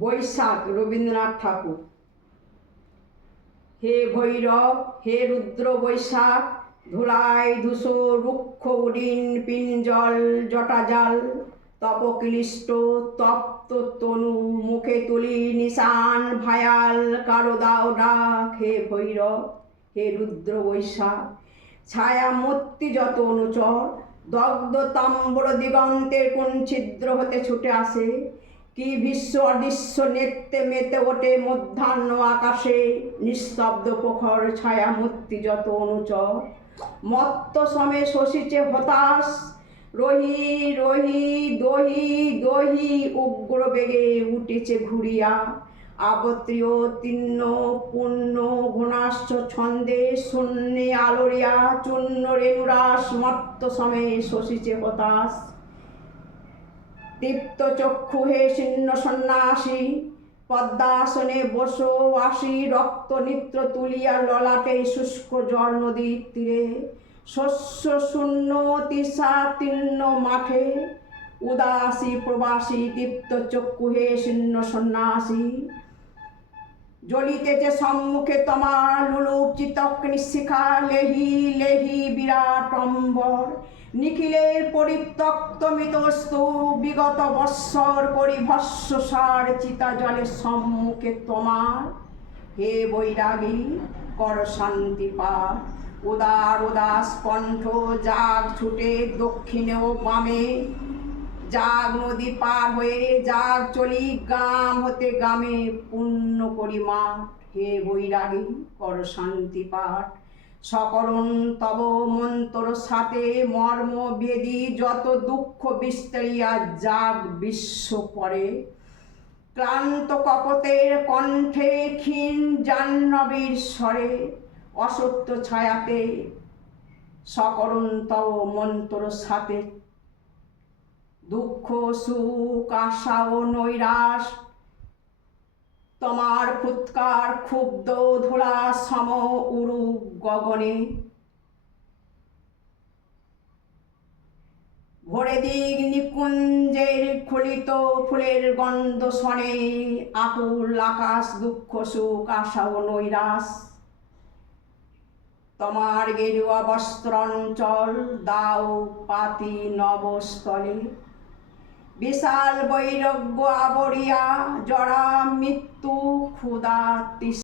বৈশাখ রবীন্দ্রনাথ ঠাকুর। হে ভৈরব, হে রুদ্র বৈশাখ ধুলায় ধূসো রুক্ষ উডিন পিঞ্জল জটাজাল তপক্লিষ্ট তপ্ত তনু, মুখে তুলি নিশান ভায়াল কারও দাও ডাক। হে ভৈরব, হে রুদ্র বৈশাখ, ছায়া মূর্তি যত অনুচর, দগ্ধ তাম্বর দিগন্তের কোন ছিদ্র হতে ছুটে আসে। কি বিশ্ব অদৃশ্য নেত্রে মেতে ওঠে মধ্যাহ্ন আকাশে? নিস্তব্ধ প্রখর ছায়া মূর্তি যত অনুচর মত্ত সমে শশিছে হতাশ। রহি রহি, দহি দহি উগ্র বেগে উঠেছে ঘুরিয়া। আবত্রীয় তিন্ন পূর্ণ গুণাশ্চ ছন্দে শূন্যে আলোরিয়া চূর্ণ রেণুরাস মত্ত সমে শশিছে হতাশ। দীপ্ত চক্ষু হে শীর্ণ সন্ন্যাসী, পদ্মাসনে বসো আসি রক্ত নিত্র তুলিয়া ললাটে শুষ্ক জল নদীর তীরে। শস্য শূন্য তিসা তীর্ণ মাঠে, উদাসী প্রবাসী দীপ্ত চক্ষু হে শীর্ণ সন্ন্যাসী জ্বলিতেছে সম্মুখে তোমার লুলুপ চিতক নিশিখা, লেহি লেহি বিরাট অম্বর। নিখিলের পরিত্যক্ত মিতস্তু বিগত বৎসর করি সার চিতা জলের সম্মুখে তোমার। হে বৈরাগী, কর শান্তি পা উদার, উদাস কণ্ঠ, জাগ ছুটে দক্ষিণে ও বামে। জাগ নদী পার হয়ে জাগ চলি গাম হতে গামে পুণ্য করি মাঠ। হে বৈরাগী, কর শান্তি পাঠ। সকরণ তব মন্ত্র সাথে মর্ম বেদি, যত দুঃখ বিস্তারিয়া জাগ বিশ্ব পরে। ক্লান্ত কপতের কণ্ঠে ক্ষীণ জাহ্নবীর স্বরে, অসত্য ছায়াতে সকরণ তব মন্ত্র সাথে দুঃখ, সুখ, আশা ও নৈরাশ। তোমার ফুৎকার ক্ষুব্ধ ধুলা সম উরু গগনে। ভোরে দিক নিকুঞ্জের খুলিত ফুলের গন্ধ শনে আকুল আকাশ, দুঃখ, সুখ, আশা ও নৈরাশ। তোমার গেরুয়া বস্ত্রঞ্চল দাও পাতি নবস্থলে। বিশাল বৈরগ্য আবরিয়া জরা মৃত্যু ক্ষুদা